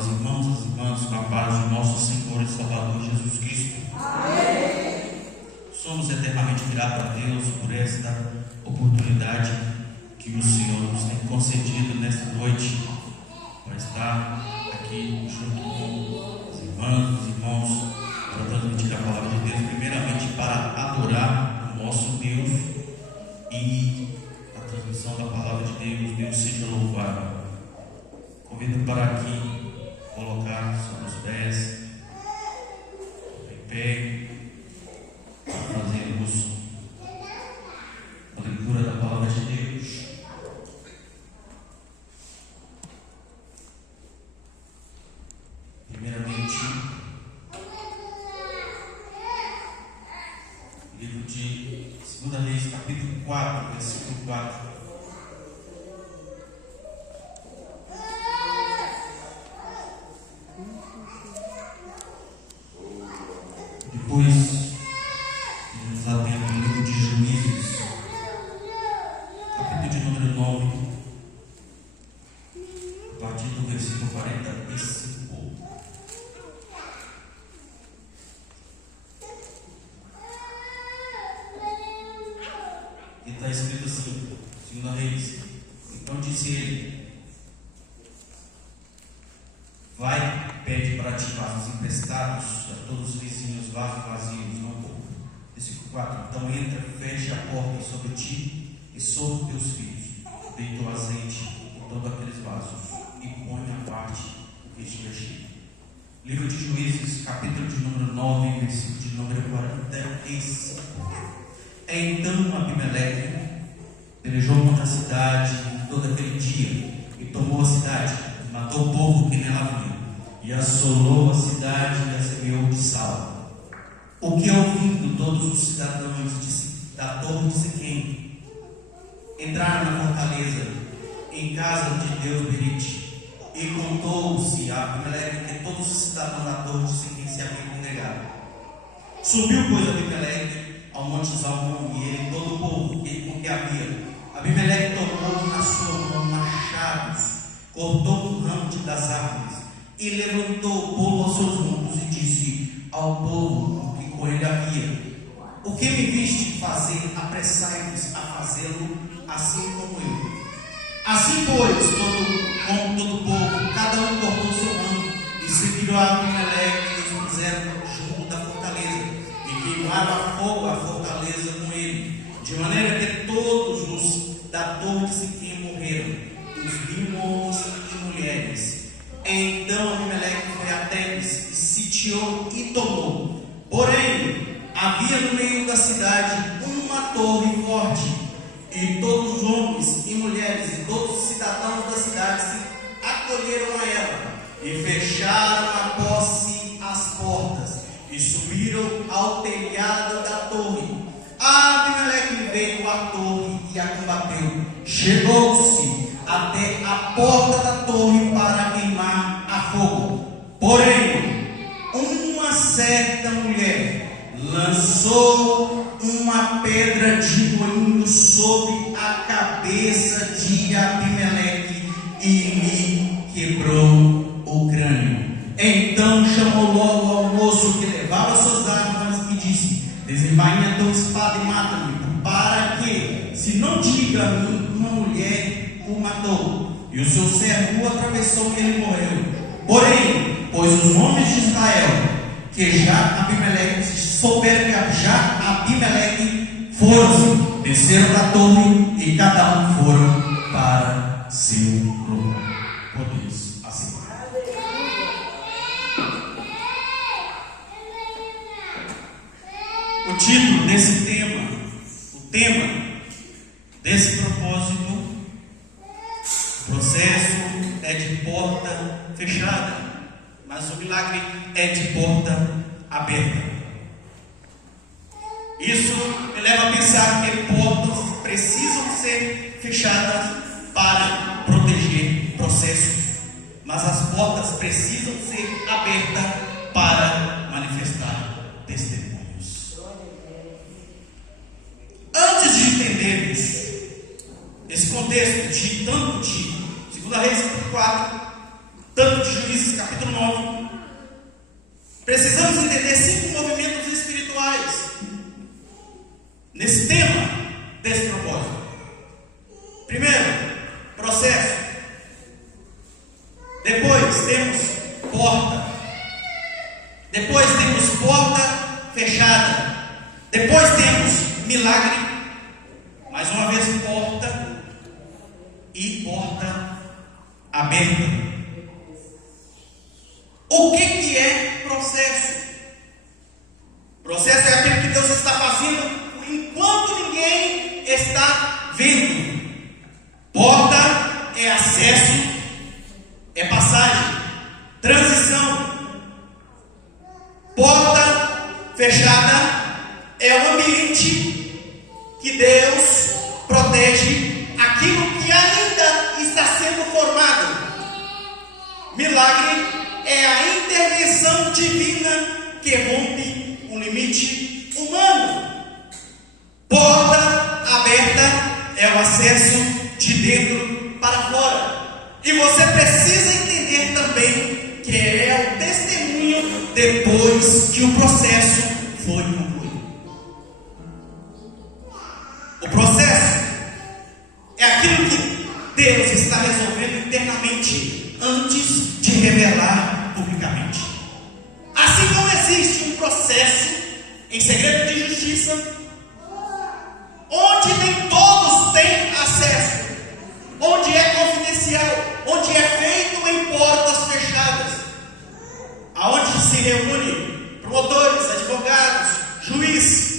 os irmãos e as irmãs com a paz do nosso Senhor e Salvador Jesus Cristo. Amém. Somos eternamente gratos a Deus por esta oportunidade que o Senhor nos tem concedido nesta noite para estar aqui junto com as irmãs e os irmãos para transmitir a palavra de Deus, primeiramente para adorar o nosso Deus e a transmissão da palavra de Deus. Deus seja louvado. Convido para aqui colocar sobre os pés, em pé, para fazermos a leitura da palavra de Deus. Primeiramente, livro de 2 Reis, capítulo 4, versículo 4. Depois, nos atenta no livro de Juízes, capítulo de número 9, a partir do versículo 45. E está escrito assim, 2 Reis. Então disse ele: vai, pede para ti vasos emprestados a todos os vizinhos, vasos vazios, não pouco. Versículo 4. Então entra, fecha a porta sobre ti e sobre teus filhos. Deita o azeite em todos aqueles vasos e põe à parte o que estiver cheio. Livro de Juízes, capítulo de número 9, versículo de número 45. Então Abimeleque pelejou contra a cidade todo aquele dia e tomou a cidade, matou o povo que nela havia, e assolou a cidade e a semeou de sal. O que ouvindo todos os cidadãos da torre de Siquém, entraram na fortaleza, em casa de Deus Berite, e contou-se a Abimeleque que todos os cidadãos da torre de Siquém se haviam congregado. Subiu, pois, Abimeleque ao monte Zalmon, e ele e todo o povo com que havia. Abimeleque tomou na sua mão machados, cortou um ramo das árvores e levantou o povo aos seus ombros e disse ao povo que com ele havia: o que me viste fazer, apressai-vos a fazê-lo, assim como eu. Assim, pois, como todo o povo, cada um cortou seu ramo e seguiram a Abimeleque e os puseram junto da fortaleza e queimaram a fogo a fortaleza com ele, de maneira que todos os da torre de Siquém morreram, os homens e mulheres. Então Abimeleque foi a Tebes e sitiou e tomou. Porém, havia no meio da cidade uma torre forte, e todos os homens e mulheres e todos os cidadãos da cidade se acolheram a ela e fecharam a posse as portas e subiram ao telhado da torre. Abimeleque veio à torre e a combateu. Chegou-se até a porta da torre para queimar a fogo. Porém, uma certa mulher lançou uma pedra de moinho sobre a cabeça de Abimeleque e lhe quebrou o crânio. Então chamou logo ao moço que levava suas armas e disse: desembainha a tua espada e mata-me, para que, se não diga a mim, uma mulher o matou. E o seu servo o atravessou e ele morreu. Porém, pois os homens de Israel, que já Abimeleque, souberam que já Abimeleque foram-se, desceram da torre e cada um foram para seu lugar. Podemos assim. O título desse tema, o tema desse propósito, o processo é de porta fechada, mas o milagre é de porta aberta. Isso me leva a pensar que portas precisam ser fechadas para proteger processos, mas as portas precisam ser abertas para manifestar testemunhos. Antes de entendermos esse contexto de tanto de 2 Reis 4, tanto de Juízes capítulo 9, precisamos entender 5 movimentos espirituais nesse tema desse propósito. Primeiro, processo. Depois temos porta. Depois temos porta fechada. Depois temos milagre. Mais uma vez, porta e porta aberta. O que é processo? Processo é aquilo que Deus está fazendo enquanto ninguém está vendo. Porta é acesso, é passagem, transição. Porta fechada é o ambiente que Deus protege aquilo que ainda está sendo formado. Milagre é a intervenção divina que rompe o limite humano. Porta aberta é o acesso de dentro para fora. E você precisa entender também que é o testemunho depois que o processo foi concluído. O processo é aquilo que Deus está resolvendo internamente antes de revelar publicamente. Assim como existe um processo em segredo de justiça, onde nem todos têm acesso, onde é confidencial, onde é feito em portas fechadas, aonde se reúnem promotores, advogados, juízes,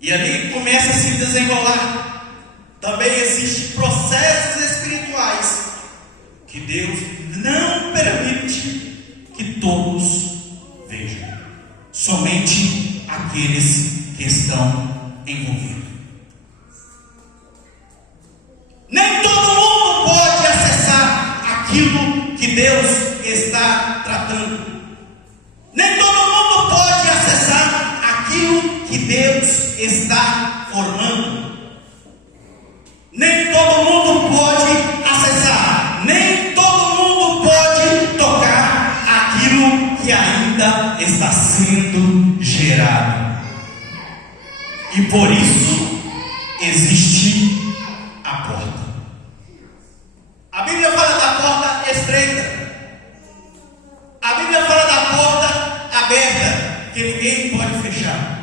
e ali começa a se desenrolar. Também existem processos espirituais que Deus não permite que todos vejam, somente aqueles que estão envolvidos. Nem todo mundo pode acessar aquilo que Deus está tratando. Nem todo mundo pode acessar aquilo que Deus está formando. Nem todo mundo pode acessar, nem todo mundo pode tocar aquilo que ainda está sendo gerado. E por isso existe a porta. A Bíblia fala da porta estreita. A Bíblia fala da porta aberta, que ninguém pode fechar.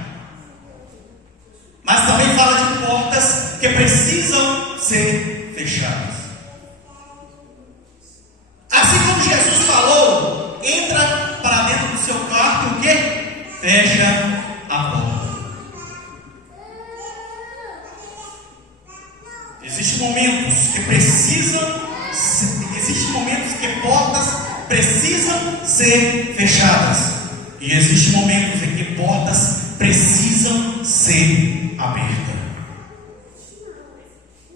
Mas também fala de portas que precisam ser fechadas. Assim como Jesus falou, entra para dentro do seu quarto e o quê? Fecha a porta. Existem momentos que portas precisam ser fechadas. E existem momentos em que portas precisam ser abertas.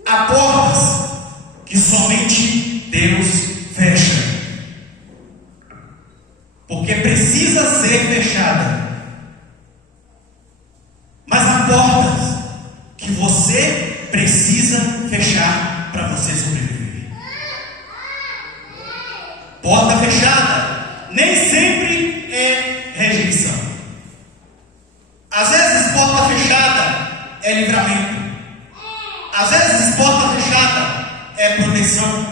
Há portas que somente Deus fecha, porque precisa ser fechada. Mas há portas que você precisa fechar para você sobreviver. Porta fechada nem sempre é rejeição. Às vezes porta fechada é livramento. Às vezes porta fechada é proteção.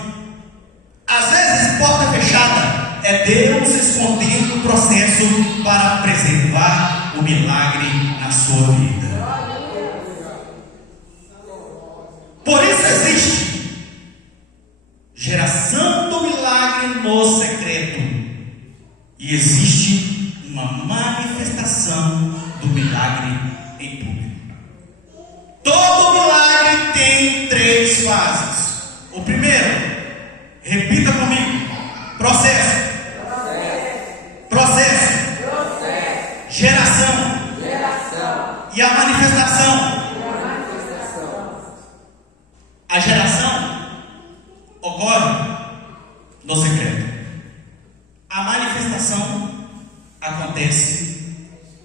Às vezes porta fechada é Deus escondendo o processo para preservar o milagre na sua vida. Por isso existe geração do milagre no secreto, e existe uma manifestação do milagre em público. Todo milagre tem 3 fases. O primeiro, repita comigo: processo, geração e a manifestação. A geração ocorre no secreto. A manifestação acontece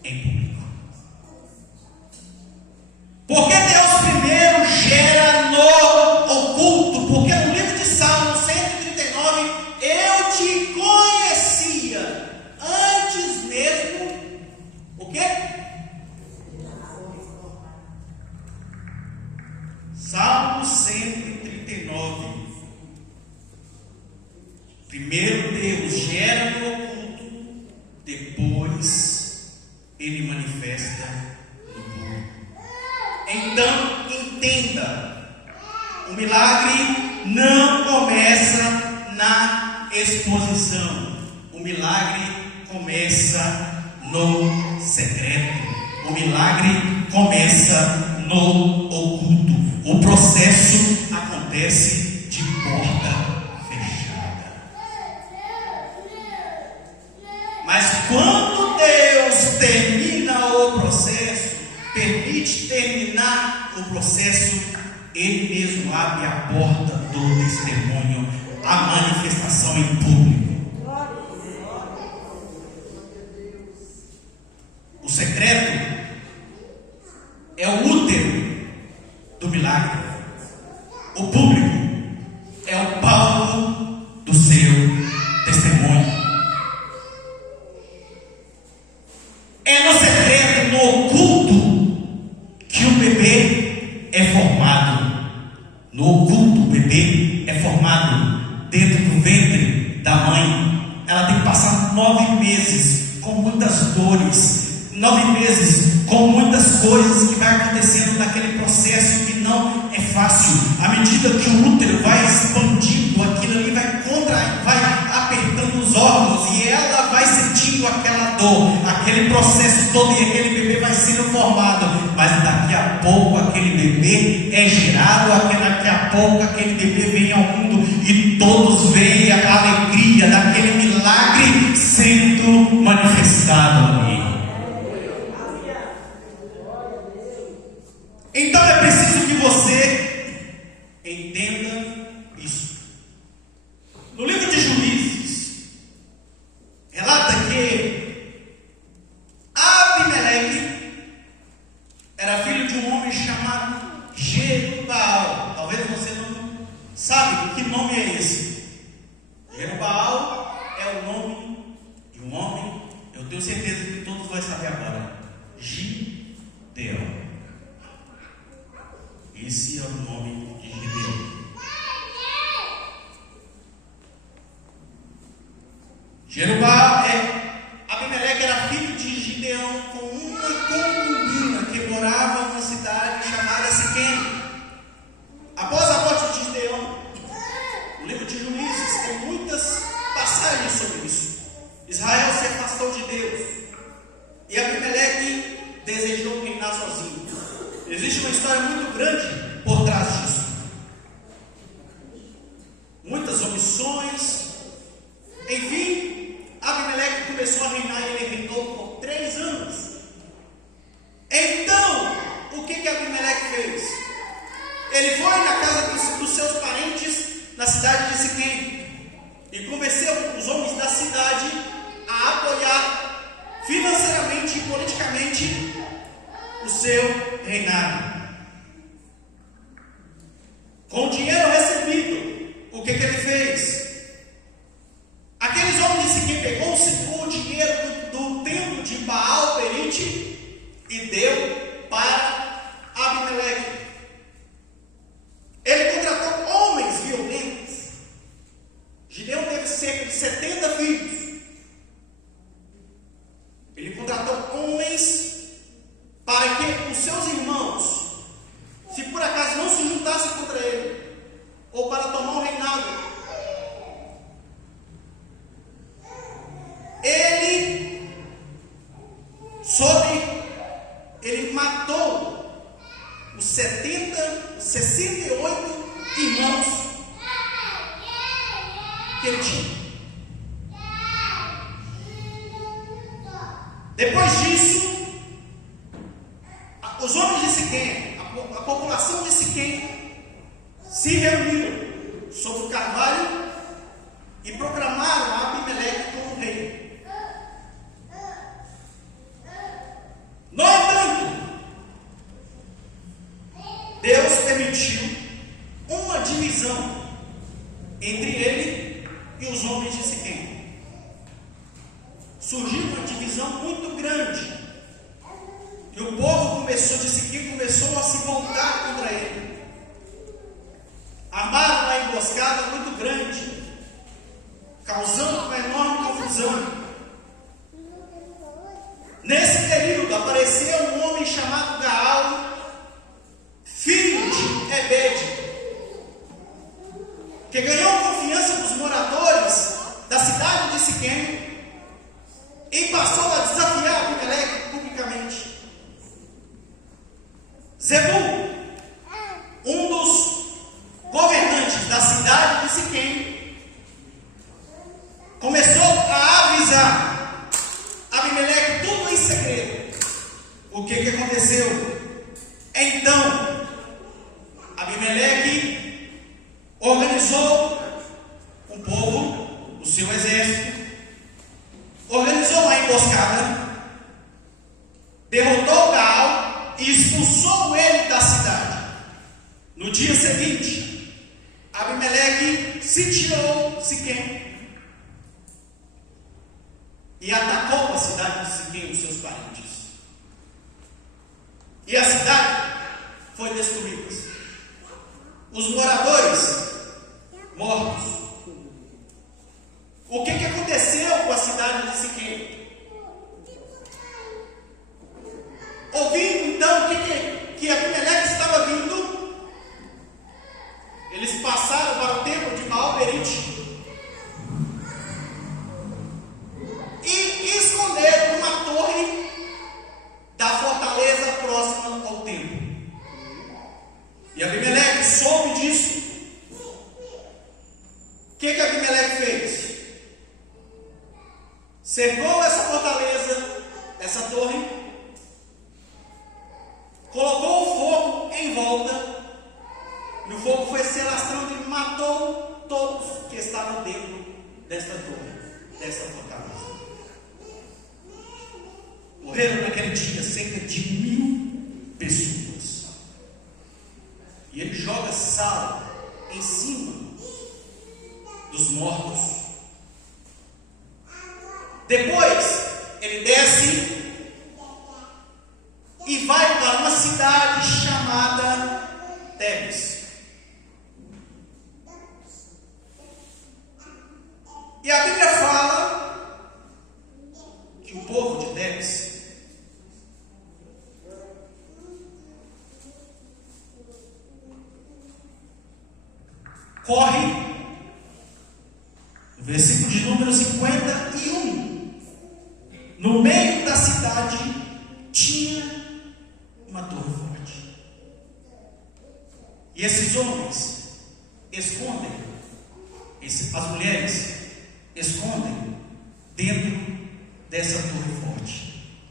em público. Porque Deus primeiro gera no oculto? Porque no livro te conhecia antes mesmo, o quê? Salmo 139. Primeiro Deus gera no oculto, depois Ele manifesta no público. Então, entenda, o milagre não começa na exposição. O milagre começa no secreto. O milagre começa no oculto. O processo acontece de porta fechada. Mas quando Deus termina o processo, permite terminar o processo, Ele mesmo abre a porta do testemunho, a manifestação em público. O secreto é o útero do milagre. O público é o palco do seu testemunho. É no secreto, no oculto, que o bebê é formado. No oculto, o bebê é formado dentro do ventre da mãe. Ela tem que passar 9 meses com muitas dores, 9 meses com muitas coisas que vai acontecendo naquele processo que não é fácil. À medida que o útero vai expandindo, aquilo ali vai apertando os órgãos e ela vai sentindo aquela dor, aquele processo todo, e aquele bebê vai sendo formado. Mas daqui a pouco aquele bebê é gerado, daqui a pouco aquele bebê vem ao mundo e todos veem a alegria daquele milagre sendo manifestado ali. Então é preciso que você entenda isso. No livro de Juízes, relata que Abimeleque era filho de um homem chamado Jerubbaal. Talvez você não sabe que nome é esse. Jerubbaal é o nome de um homem, eu tenho certeza que todos vão saber agora. Gideão. Esse é o nome de Gideão. Jerubbaal Abimeleque era filho de Gideão com uma concubina que morava numa cidade chamada Siquém. Após a morte de Gideão, no livro de Juízes tem muitas passagens sobre isso. Israel se afastou de Deus e Abimeleque desejou reinar sozinho. Existe uma história muito grande por trás disso. Muitas omissões. Enfim, Abimeleque começou a reinar e ele reinou por 3 anos. Então, o que Abimeleque fez? Ele foi na casa dos seus parentes na cidade de Siquém e convenceu os homens da cidade a apoiar financeiramente e politicamente o seu reinado. Com o dinheiro recebido, o que ele fez? Aqueles homens de Siquém pegou o dinheiro do templo de Baal Perite e deu para Abimeleque. Ele contratou homens violentos. Gideão teve cerca de 70 filhos. Ele contratou homens para que os seus irmãos, se por acaso não se juntassem contra ele, ou para tomar o reinado, ele matou os 68 irmãos que ele tinha. Depois disso, os homens de Siquém, a população de Siquém, se reuniram sobre o carvalho e proclamaram Abimeleque como rei. No entanto, Deus permitiu uma divisão entre ele e os homens de Siquém. Surgiu uma divisão muito grande. E o povo de Siquém começou a se voltar contra ele. Armaram uma emboscada muito grande, causando uma enorme confusão. Nesse período apareceu um homem chamado Gaal, filho de Ebed, que ganhou a confiança dos moradores da cidade de Siquém e passou a desafiar Abimeleque publicamente. Zebul, um dos governantes da cidade de Siquém, começou a avisar Abimeleque tudo em segredo. O que aconteceu? Então, Abimeleque organizou o povo, o seu exército, organizou uma emboscada, derrotou Gaal e expulsou ele da cidade. No dia seguinte, Abimeleque sitiou Siquém e atacou a cidade de Siquém e os seus parentes. E a cidade foi destruída. Os moradores mortos. O que aconteceu com a cidade de Siquém? Ouvindo então que Abimeleque estava vindo, eles passaram para o templo de Baal-Berite e esconderam uma torre da fortaleza próxima ao templo. E Abimeleque soube disso. O que Abimeleque fez? Cercou essa fortaleza, essa torre, colocou o fogo em volta, e o fogo foi se alastrando e matou todos que estavam dentro desta torre, dessa fortaleza. Morreram naquele dia cerca de 1.000 pessoas. E ele joga sal em cima dos mortos. Depois, ele desce e vai para uma cidade chamada Tebes. E a Bíblia fala que o povo de Tebes corre, no versículo de número 51, no meio da cidade tinha uma torre forte. E esses homens escondem, as mulheres escondem dentro dessa torre forte.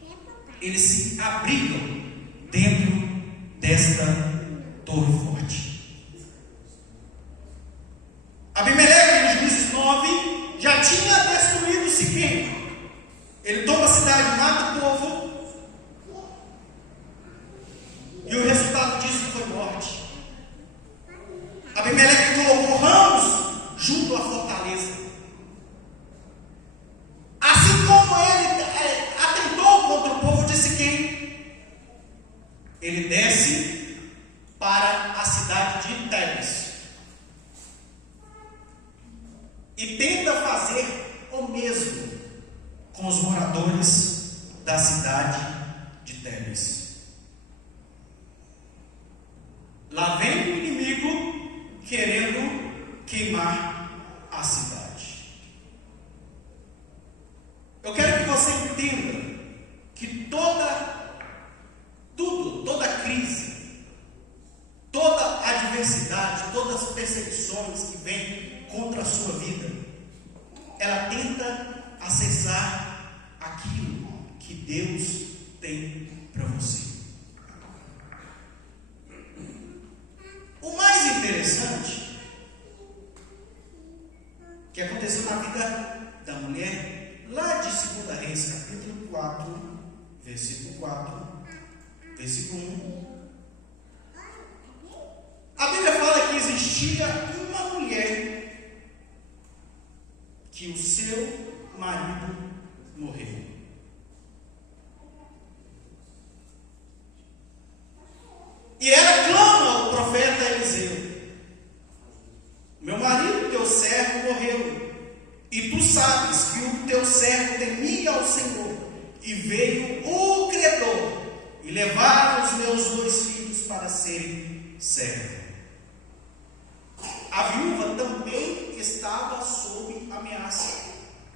Eles se abrigam dentro desta torre forte. Abimeleque, em Juízes 9, já tinha destruído Siquém. Ele toma a cidade, mata o povo, e o resultado disso foi morte. Abimeleque colocou ramos junto à fortaleza. Assim como ele atentou contra o povo de Siquém, ele desce para a cidade de Tebes e tenta fazer o mesmo com os moradores da cidade de Tebes. Lá vem o inimigo querendo queimar a cidade. Eu quero que você entenda que toda crise, toda adversidade, todas as perseguições que vêm contra a sua vida, ela tenta acessar aquilo que Deus tem para você. O mais interessante que aconteceu na vida da mulher, lá de 2 Reis, capítulo 4, versículo 4, versículo 1. A Bíblia fala que existia uma mulher que o seu marido morreu. E ela clama ao profeta Eliseu: meu marido, teu servo, morreu, e tu sabes que o teu servo temia ao Senhor, e veio o credor, e levaram os meus 2 filhos para serem servos. A viúva também estava sob ameaça,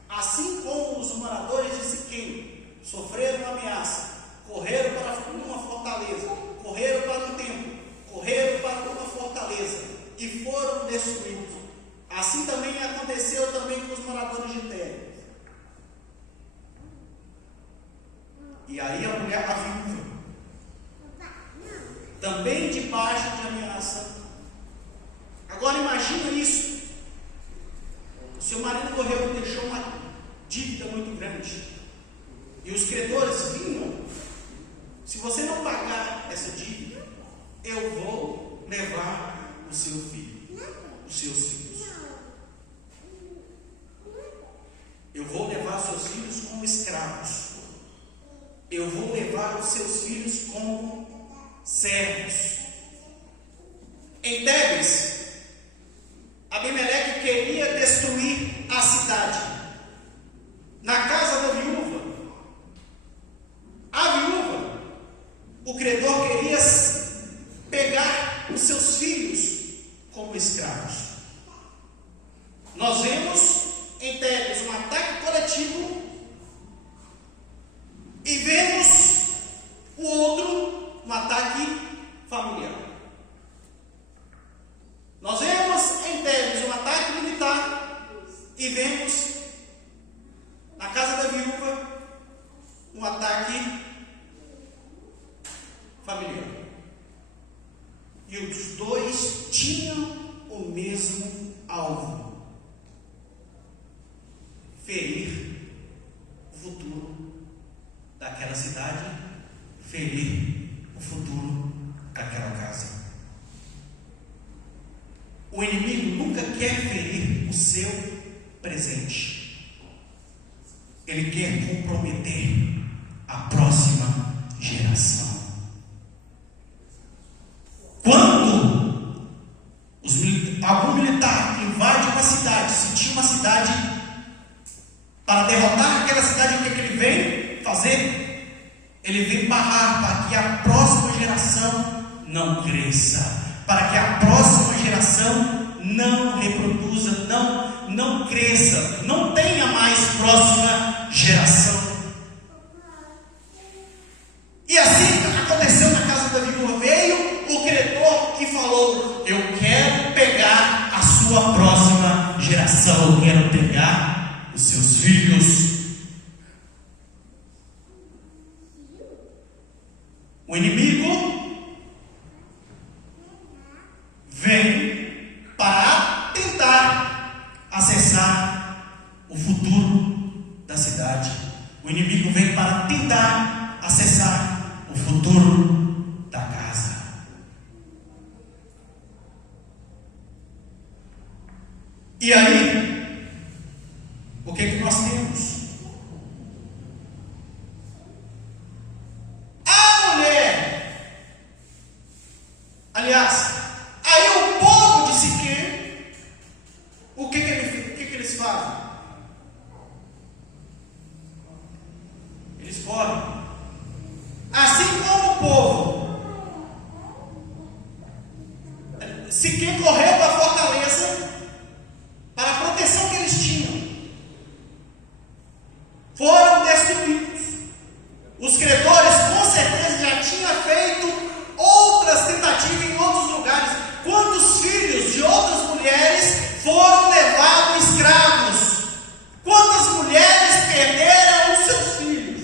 assim como os moradores de Siquém sofreram ameaça, correram para uma fortaleza, correram para um templo, correram para uma fortaleza e foram destruídos. Assim também aconteceu também com os moradores de Tebes. E aí a mulher, a viúva, também debaixo de ameaça. Agora imagina isso: o seu marido morreu e deixou uma dívida muito grande, e os credores vinham: se você não pagar essa dívida, eu vou levar o seu filho, os seus filhos. Eu vou levar os seus filhos como escravos. Eu vou levar os seus filhos como servos. Em Tebes, Abimeleque queria destruir a cidade. Na casa da viúva, a viúva, o credor queria pegar os seus filhos como escravos. Nós vemos em Tebes um ataque coletivo e vemos o outro, um ataque familiar. Nós vemos em Tebes um ataque militar e vemos na casa da viúva um ataque familiar. E os dois tinham o mesmo alvo: ferir o futuro daquela cidade, ferir o futuro daquela casa. O inimigo nunca quer ferir o seu presente. Ele quer comprometer a próxima geração. Quando algum militar invade uma cidade, se tinha uma cidade, para derrotar aquela cidade, o que ele vem fazer? Ele vem barrar para que a próxima geração não cresça, para que a próxima geração não reproduza, não cresça, não tenha mais próxima geração. E assim aconteceu na casa da viúva. Veio o credor e falou: eu quero pegar a sua próxima geração, eu quero pegar os seus filhos. O inimigo vem para tentar acessar o futuro da cidade. O inimigo vem para tentar acessar o futuro da casa. E aí, o que que nós temos? A mulher, aliás, aí o povo de Siquém, o que eles fazem? Eles correm. Assim como o povo, Siquém correu para a fortaleza para a proteção que eles tinham. Foram destruídos. Os credores com certeza já tinham feito outras tentativas em outros lugares. Quantos filhos de outras mulheres foram levados escravos? Quantas mulheres perderam os seus filhos?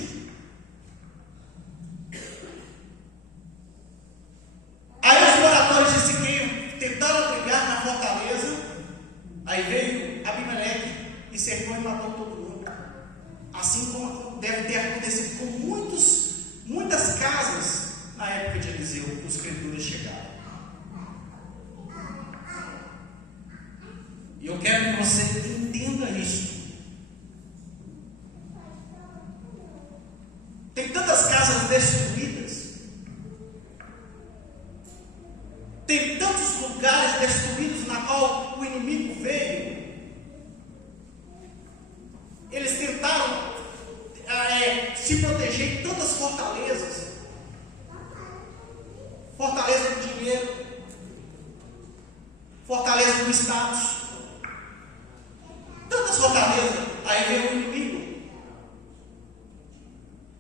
Aí veio o inimigo,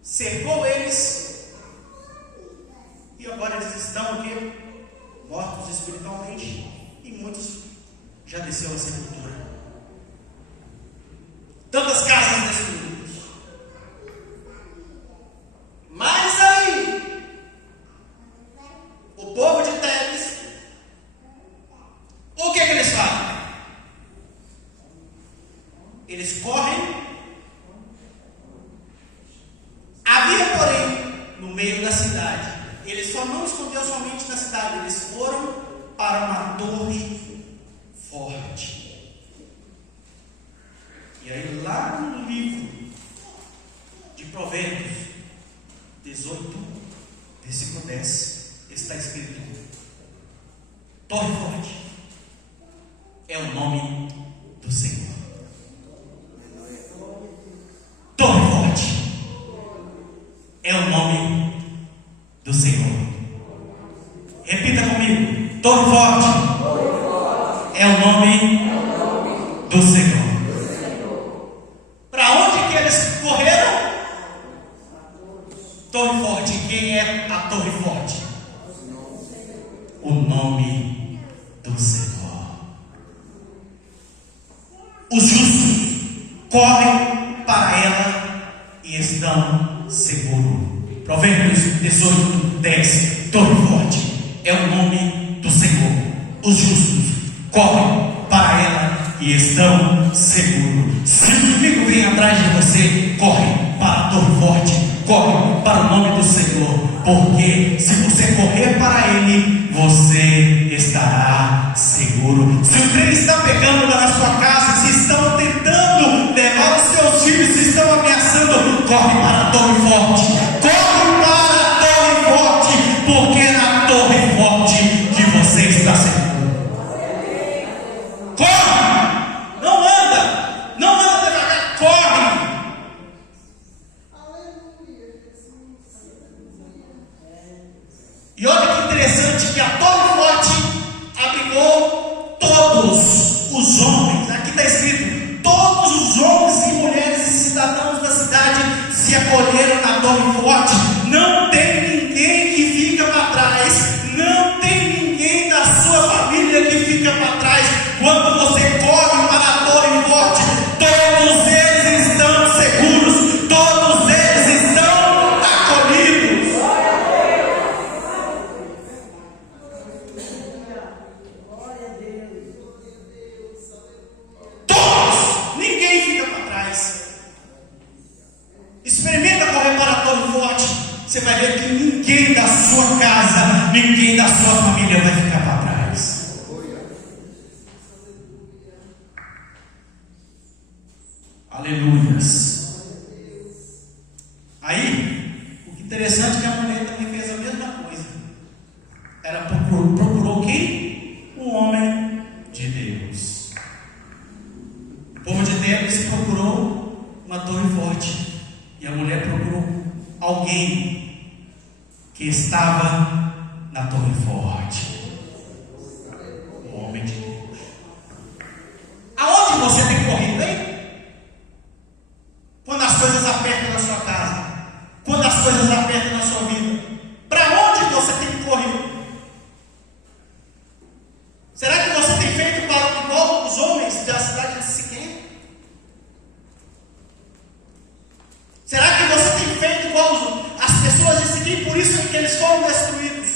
cercou eles, e agora eles estão aqui, mortos espiritualmente, e muitos já desceu a sepultura. Tantas casas destruídas. Mas aí, o povo de Tebes, o que é que eles fazem? Eles correm. Havia, porém, no meio da cidade, eles só não esconderam somente na cidade, eles foram para uma torre forte. E aí, lá no livro de Provérbios 18, versículo 10, está escrito: torre forte é o nome do Senhor. Torre forte é o nome do Senhor. Repita comigo: torre forte é o nome do Senhor. Para onde que eles correram? Torre forte. Quem é a torre forte? O nome do Senhor. Os justos correm para ela e estão seguros. Provérbios 18, 10. Torre forte é o nome do Senhor. Os justos correm para ela e estão seguros. Se o inimigo vem atrás de você, corre para a torre forte, corre para o nome do Senhor, porque se você correr para Ele, você estará seguro. Se o trem está pegando lá na sua casa, se estão tentando levar os seus filhos, se estão ameaçando, corre para a torre forte, corre para a torre forte, porque é na torre forte que você está seguro. Corre! Não anda devagar, corre! E olha que interessante que a torre forte abrigou todos os homens. Aqui está escrito: todos os homens e mulheres e cidadãos da cidade se acolheram na torre forte. Não tem ninguém que fica para trás. Não tem ninguém da sua família que fica para trás. Quando você corre para a torre forte, todos eles estão seguros. Todos eles estão acolhidos. Todos, ninguém fica para trás. Experimenta correr para a torre forte, você vai ver que ninguém da sua casa, ninguém da sua família vai ficar para trás. Aleluias. Aí, o que interessante é que a mulher também fez a mesma coisa. Ela procurou quem? O homem de Deus. O povo de Deus procurou uma torre forte, e a mulher procurou alguém que estava na torre forte. O homem de Deus. Aonde você tem corrido, hein? Quando as coisas apertam na sua casa, quando as coisas apertam na sua vida, para onde você tem corrido? Será que você tem feito igual os homens da cidade de Siquém? Será que você tem feito igual as pessoas de Siquém, por isso é que eles foram destruídos?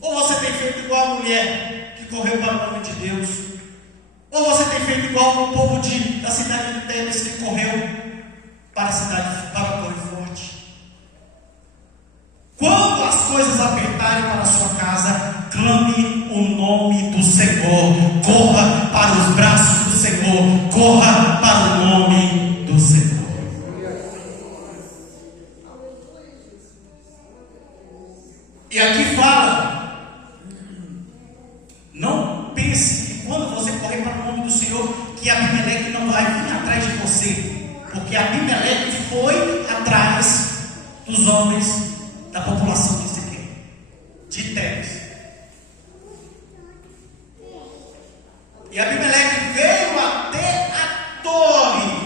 Ou você tem feito igual a mulher que correu para o nome de Deus? Ou você tem feito igual o povo da cidade de Tebes que correu para a cidade, para a torre forte? Quando as coisas apertarem para a sua casa, clame o nome do Senhor. Corra para os braços do Senhor. Corra para o nome do Senhor. E aqui fala: não pense que quando você correr para o nome do Senhor, que Abimeleque não vai vir atrás de você, porque Abimeleque foi atrás dos homens da população de Siquém, de Tebes. E Abimeleque veio até a torre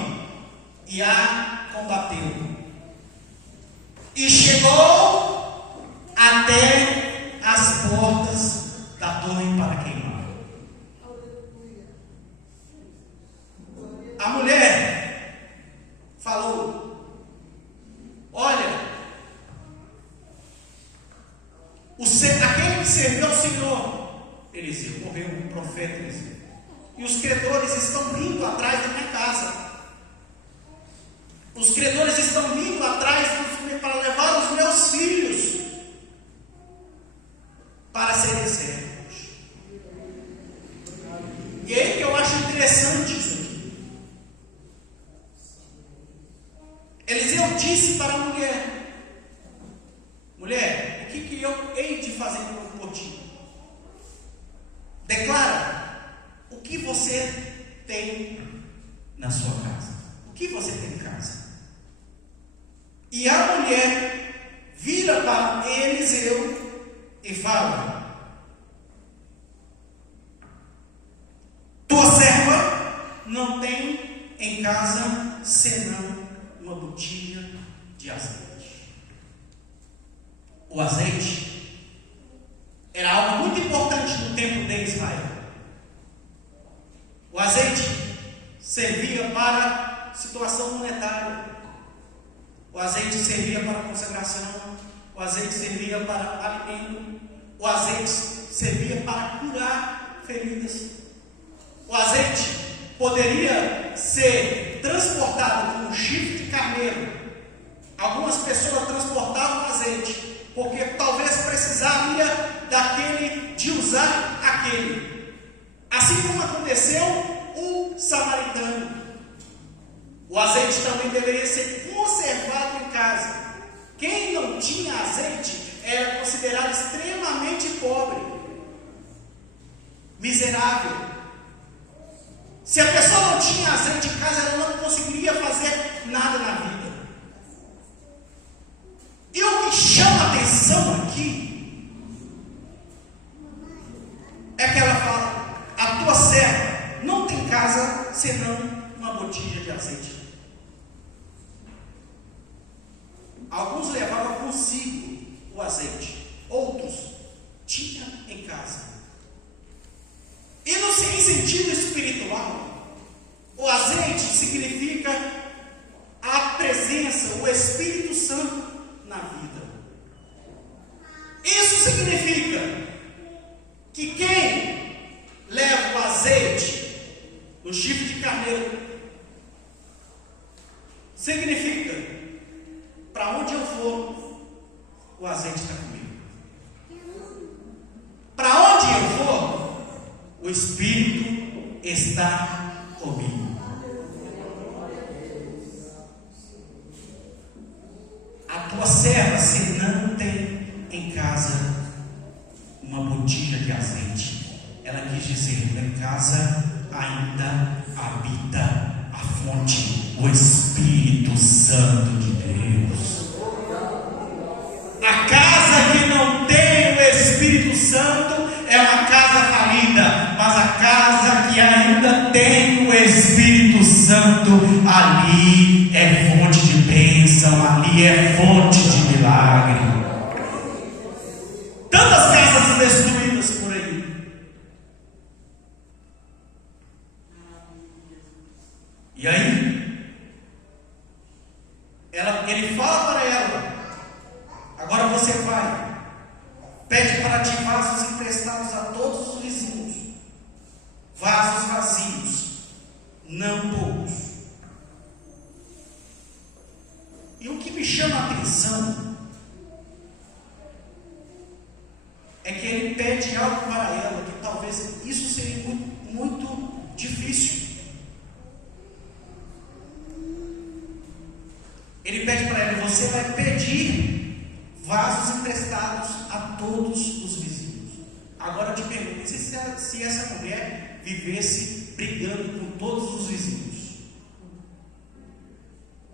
A mulher falou: olha, aquele que serviu ao Senhor, Eliseu, morreu o profeta Eliseu, e os credores estão vindo atrás da minha casa. Os credores estão vindo atrás para levar os meus filhos para serem servos. E aí que eu acho interessante isso aqui. Eliseu disse para a mulher: mulher, o que eu hei de fazer por ti? Declara o que você tem na sua casa. O que você tem em casa? E a mulher vira para Eliseu e fala: tua serva não tem em casa senão uma botija de azeite. O azeite era algo muito importante no tempo de Israel. O azeite servia para situação monetária. O azeite servia para consagração. O azeite servia para alimento. O azeite servia para curar feridas. O azeite poderia ser transportado com um chifre de carneiro. Algumas pessoas transportavam azeite porque talvez precisaria de usar aquele. Assim como aconteceu o samaritano. O azeite também deveria ser conservado em casa. Quem não tinha azeite era considerado extremamente pobre, miserável. Se a pessoa não tinha azeite em casa, ela não conseguiria fazer nada na vida. E o que chama a atenção aqui é que ela fala: a tua serva não tem casa senão uma botija de azeite. Alguns levavam consigo o azeite, outros tinham em casa. E no sentido espiritual, o azeite significa a presença, o Espírito Santo na vida. Isso significa que quem leva o azeite no chifre de carneiro significa: para onde eu for, o azeite está comigo. Para onde eu for, o Espírito está comigo. A tua serva, se não tem em casa uma botija de azeite, ela quis dizer: em casa ainda habita a fonte, o Espírito Santo de Deus. A casa que não tem o Espírito Santo é uma casa falida, mas a casa que ainda tem o Espírito Santo, ali é fonte de bênção, ali é fonte de milagre. Tantas casas destruídas por aí. E aí, ele fala para ela: agora você vai, pede para ti vasos emprestados a todos os vizinhos, vasos vazios, não poucos. E o que me chama a atenção é que ele pede algo para ela, que talvez isso seria muito, muito difícil. Ele pede para ela: você vai pedir vasos emprestados a todos os vizinhos. Agora eu te pergunto, se essa mulher vivesse brigando com todos os vizinhos?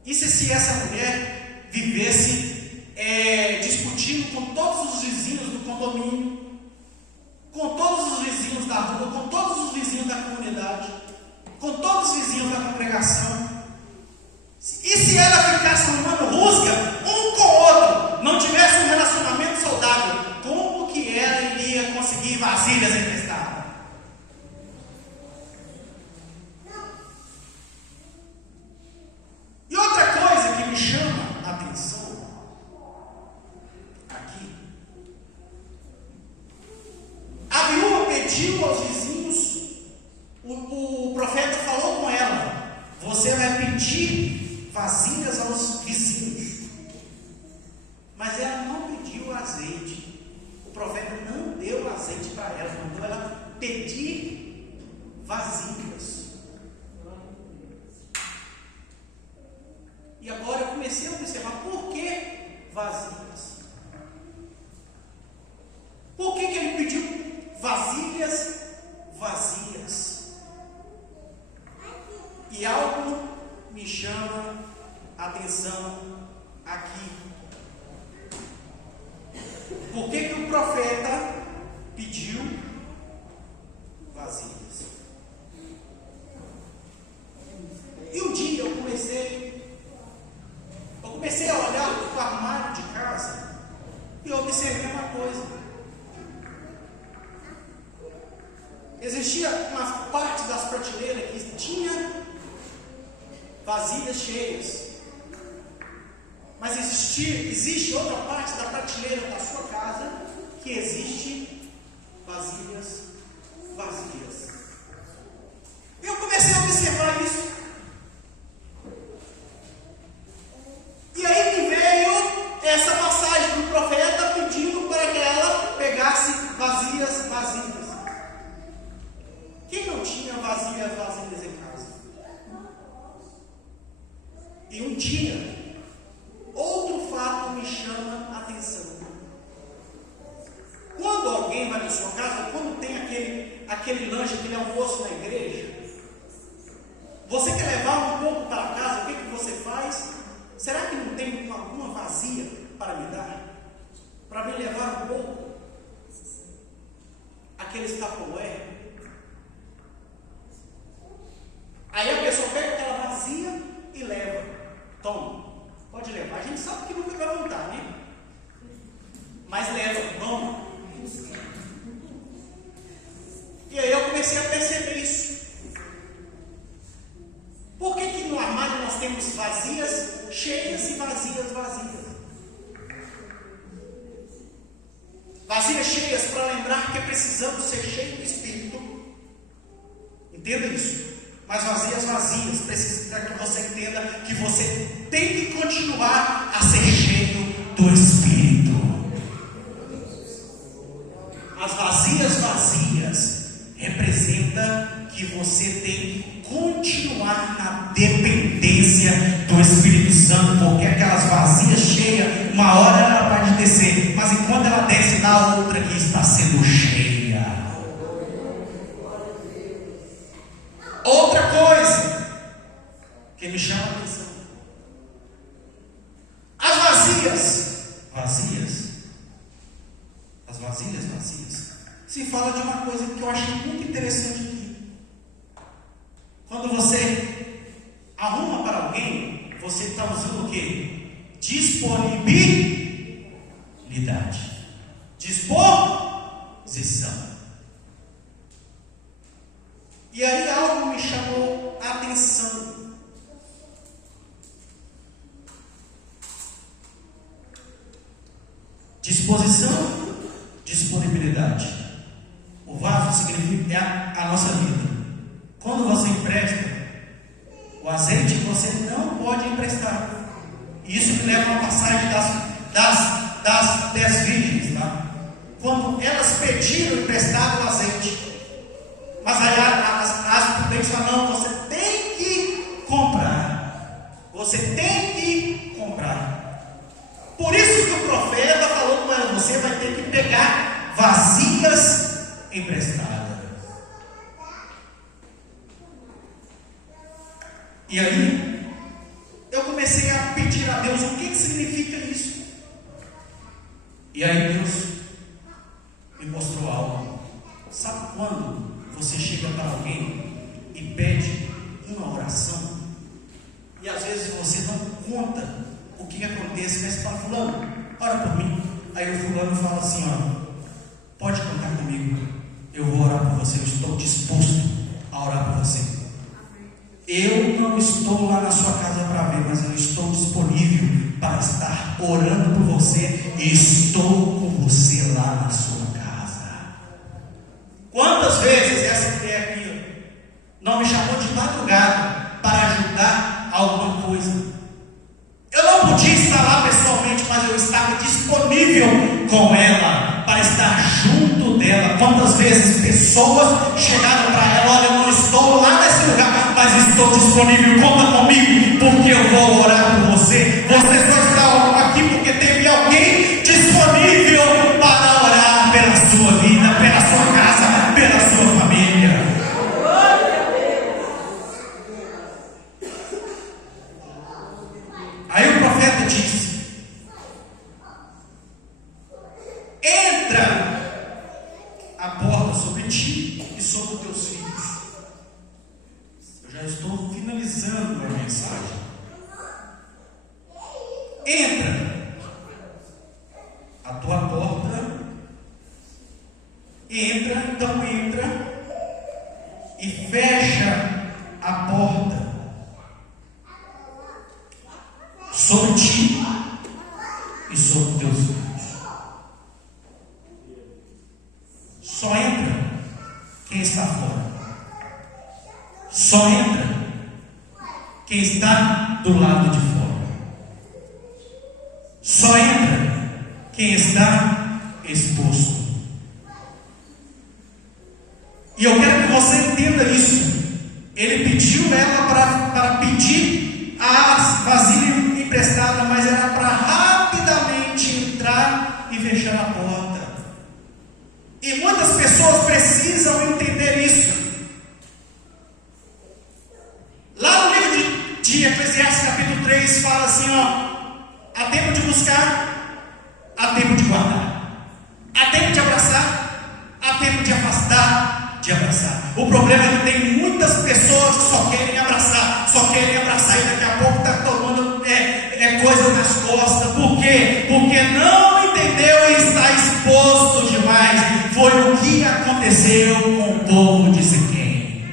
E se essa mulher vivesse discutindo com todos os vizinhos do condomínio, com todos os vizinhos da rua, com todos os vizinhos da comunidade, com todos os vizinhos da congregação? E se ela ficasse arrumando rusga um com o outro, não tivesse um relacionamento saudável, como que ela iria conseguir vasilhas emprestadas? pedir vasilhas aos vizinhos. Mas ela não pediu azeite. O profeta não deu azeite para ela, mandou ela pedir vasilhas. E agora eu comecei a observar por que vasilhas. Por que ele pediu vasilhas vazias? E algo me chama a atenção aqui. Por que o profeta pediu vasilhas? E um dia eu comecei a olhar para o armário de casa e eu observei uma coisa. Existia uma parte das prateleiras que tinha vasilhas cheias, mas existe outra parte da prateleira da sua casa que existe vasilhas vazias. Eu comecei a observar isso. E aí me veio essa passagem do profeta pedindo para que ela pegasse vasilhas vazias. Quem não tinha vasilhas vazias em casa? E um dia, outro fato me chama a atenção. Quando alguém vai na sua casa, quando tem aquele lanche, aquele almoço na igreja, você quer levar um pouco para casa, o que você faz? Será que não tem alguma vazia para me dar? Para me levar um pouco? Aqueles tapoé. Aí a pessoa pega aquela vazia e leva. Toma, pode levar. A gente sabe que nunca vai voltar, né? Mas leva, toma. E aí eu comecei a perceber isso. Por que no armário nós temos vazias cheias e vazias vazias? Vazias cheias para lembrar que precisamos ser cheios do Espírito. Entenda isso. Mas vazias vazias, precisa que você entenda que você tem que continuar a ser cheio do Espírito. As vazias vazias representa que você tem que continuar na dependência do Espírito Santo, porque aquelas vazias cheias, uma hora ela vai descer, mas enquanto ela desce, na outra que está sendo cheia. Outra coisa que me chama a atenção: as vasilhas vazias, se fala de uma coisa que eu achei muito interessante aqui. Quando você arruma para alguém, você está usando o quê? Disponibilidade, disposição. E aí algo me chamou a atenção. Disposição, disponibilidade. O vaso significa a nossa vida. Quando você empresta o azeite, você não pode emprestar. Isso me leva a uma passagem das 10 virgens, tá? Quando elas pediram emprestado o azeite, mas aí as prudentes falam: não, você tem que comprar. Você tem que comprar. Por isso que o profeta falou com ela: você vai ter que pegar vasilhas emprestadas. E aí, eu comecei a pedir a Deus o que significa isso. E aí Deus me mostrou algo. Sabe quando você chega para alguém e pede uma oração, e às vezes você não conta o que acontece, mas você fala: fulano, ora por mim. Aí o fulano fala assim: ó, pode contar comigo, eu vou orar por você, eu estou disposto a orar por você. Eu não estou lá na sua casa para ver, mas eu estou disponível para estar orando por você, e estou com você lá na sua casa. Quantas vezes essa mulher aqui não me chamou de madrugada para ajudar alguma estou disponível, conta comigo, porque eu vou orar por você. Você só está aqui porque teve alguém disponível para orar pela sua vida, pela sua casa, pela sua família. Aí o profeta disse: entra a porta sobre ti e sobre os teus filhos. Eu já estou finalizando a mensagem. Entra a tua porta, entra e fecha a porta sobre ti e sobre teus filhos. Só entra quem está fora. Só entra quem está do lado de fora. Só entra quem está exposto. E eu quero que você entenda isso. Ele pediu ela para pedir a vasilha emprestada, mas era para rapidamente entrar e fechar a porta. E muitas pessoas precisam entender isso. Lá no livro de Eclesiastes capítulo 3 fala assim, ó: há tempo de buscar, há tempo de guardar, há tempo de abraçar, há tempo de afastar, de abraçar. O problema é que tem muitas pessoas que só querem abraçar e daqui a pouco está tomando coisa nas costas. Por quê? Porque não entendeu e está exposto demais. Foi o que aconteceu com o povo de Siquém.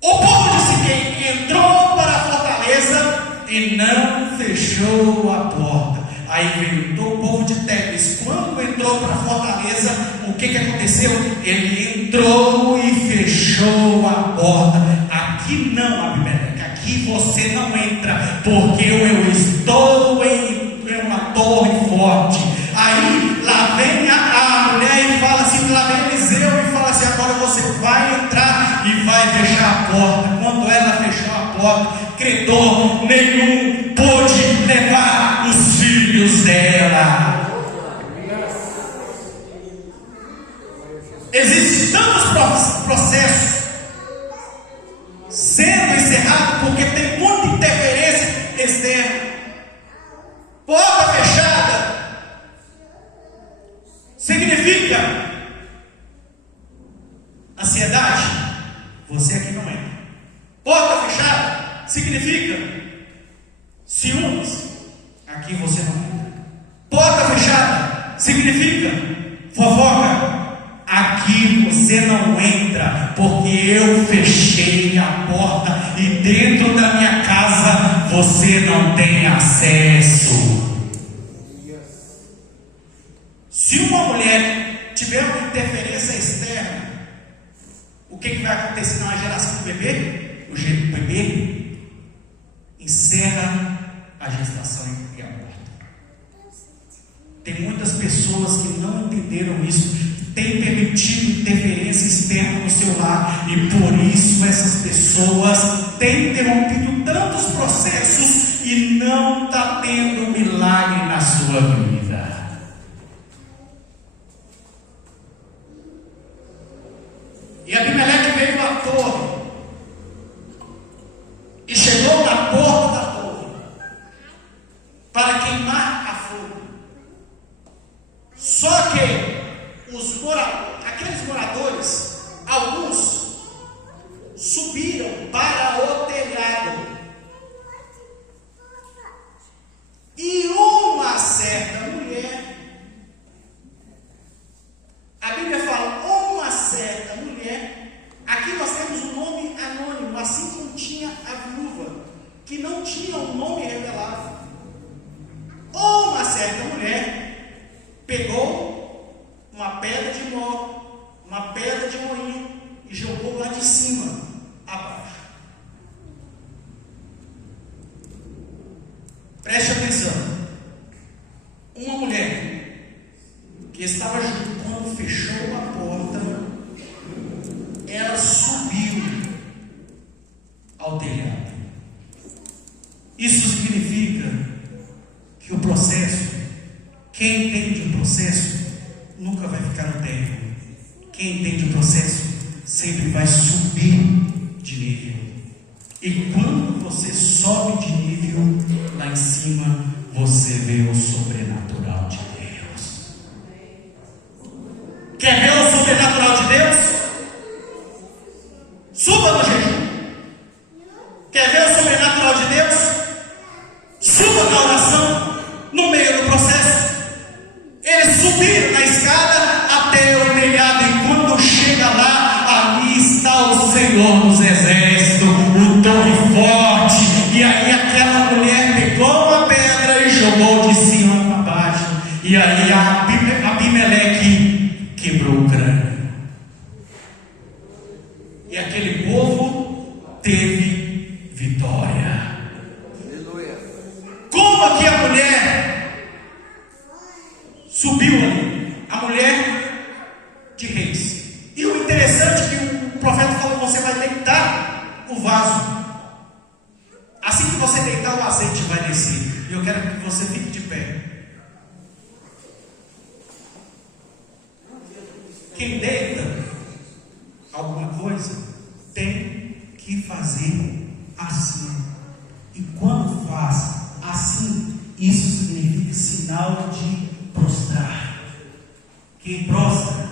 O povo de Siquém entrou para a fortaleza e não fechou a porta. Aí veio o povo de Tebes. Quando entrou para a fortaleza, o que aconteceu? Ele entrou e fechou a porta. Aqui não, Abimeleque, aqui você não entra, porque eu estou em uma torre forte. Aí lá vem a mulher e fala assim, lá vem Eliseu e fala assim: agora você vai entrar e vai fechar a porta. Quando ela fechou a porta, credor nenhum pôde levar os filhos dela. Existem tantos processos sendo encerrados porque tem muita interferência externa. Porta fechada significa ansiedade. Você aqui não entra. Porta fechada significa ciúmes. Aqui você não entra. Porta fechada significa fofoca. Aqui você não entra, porque eu fechei a porta e dentro da minha casa você não tem acesso. Se uma mulher tiver uma interferência externa, o que vai acontecer na geração do bebê? O bebê encerra a gestação e aborta. Tem muitas pessoas que não entenderam isso, têm permitido interferência externa no seu lar, e por isso essas pessoas têm interrompido tantos processos e não está tendo milagre na sua vida. E Abimeleque veio à torre e chegou na porta da torre para queimar a fogo. Só que aqueles moradores, alguns subiram para o telhado, e uma certa mulher, a Bíblia fala uma certa mulher, aqui nós temos um vai ficar no tempo. Quem entende o processo sempre vai subir de nível. E quando você sobe de nível, lá em cima você vê o sobrenatural de Deus. Quer ver o sobrenatural de Deus? Suba no jejum. Quer ver o sobrenatural de Deus? Suba na oração. No meio do processo, eles subiram na escada até o telhado, e quando chega lá, ali está o Senhor dos Exércitos, o torre forte. E aí aquela mulher pegou uma pedra e jogou de cima para baixo, e aí Abimeleque quebrou o crânio, e aquele povo teve vitória. Como que a mulher subiu ali? A mulher de Reis. E o interessante é que o profeta falou: você vai deitar o vaso. Assim que você deitar, o azeite vai descer. E eu quero que você fique de pé. Quem deita alguma coisa tem que fazer assim. E quando faz assim, isso significa sinal de prostrar. Quem prostra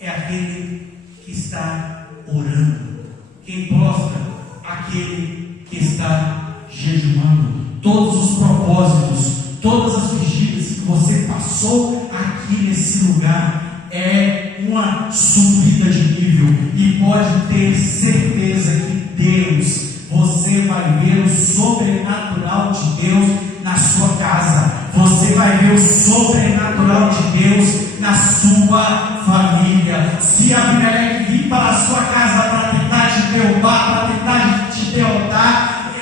é aquele que está orando. Quem prostra é aquele que está jejuando. Todos os propósitos, todas as vigílias que você passou aqui nesse lugar é uma subida de nível. E pode ter certeza que Deus, você vai ver o sobrenatural de Deus na sua casa. Você vai ver o sobrenatural de Deus na sua família. Se Abimeleque vir para a sua casa para tentar te derrubar, para tentar te derrotar,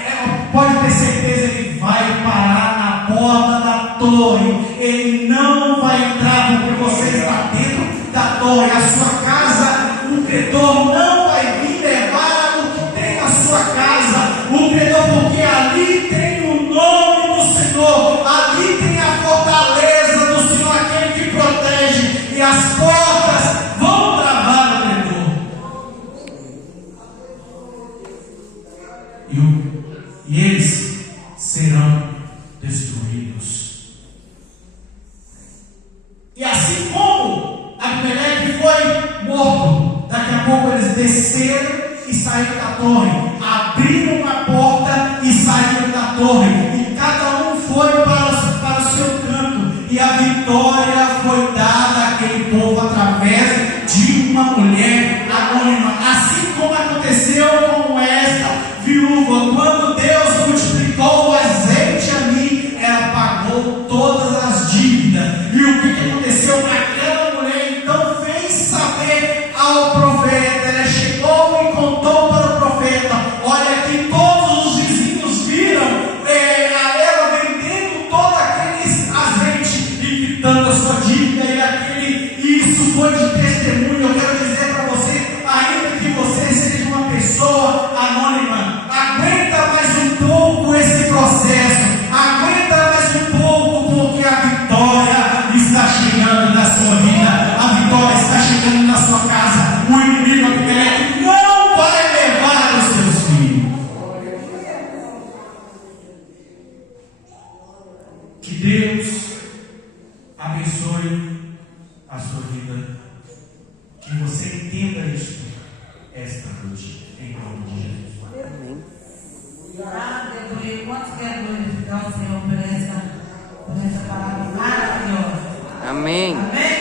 pode ter certeza que ele vai parar na porta da torre. Ele não vai entrar porque você está dentro da torre. A sua casa, o credor não vai vir levar o que tem na sua casa. O credor, porque ali tem o nome do Senhor, ali tem a fortaleza do Senhor, aquele que protege, e as portas vão travar o credor. E eles serão destruídos. E assim como Abimeleque foi morto, daqui a pouco eles desceram e saíram da torre, abriram uma porta e saíram da torre, e cada um foi para o seu canto, e a vitória foi dada àquele povo através de uma mulher anônima. Assim como aconteceu com esta viúva, quando Deus multiplicou o azeite ali, ela pagou todas as dívidas. E o que aconteceu? Aquela mulher então fez saber ao profeta. Ela chegou e contou para o profeta: olha, que todos os vizinhos viram ela vendendo todo aquele azeite e quitando a sua dívida, e isso foi de testemunho. Eu quero dizer para você, ainda que você seja uma pessoa anônima, aguenta mais um pouco esse processo, aguenta mais um pouco, porque a vitória está chegando na sua vida, a vitória está chegando na sua casa. O inimigo Abimeleque não vai levar os seus filhos. Que Deus abençoe a sua vida, que você entenda isso esta noite, em nome de Jesus. Amém. Quantos querem glorificar o Senhor por essa palavra maravilhosa? Amém. Amém.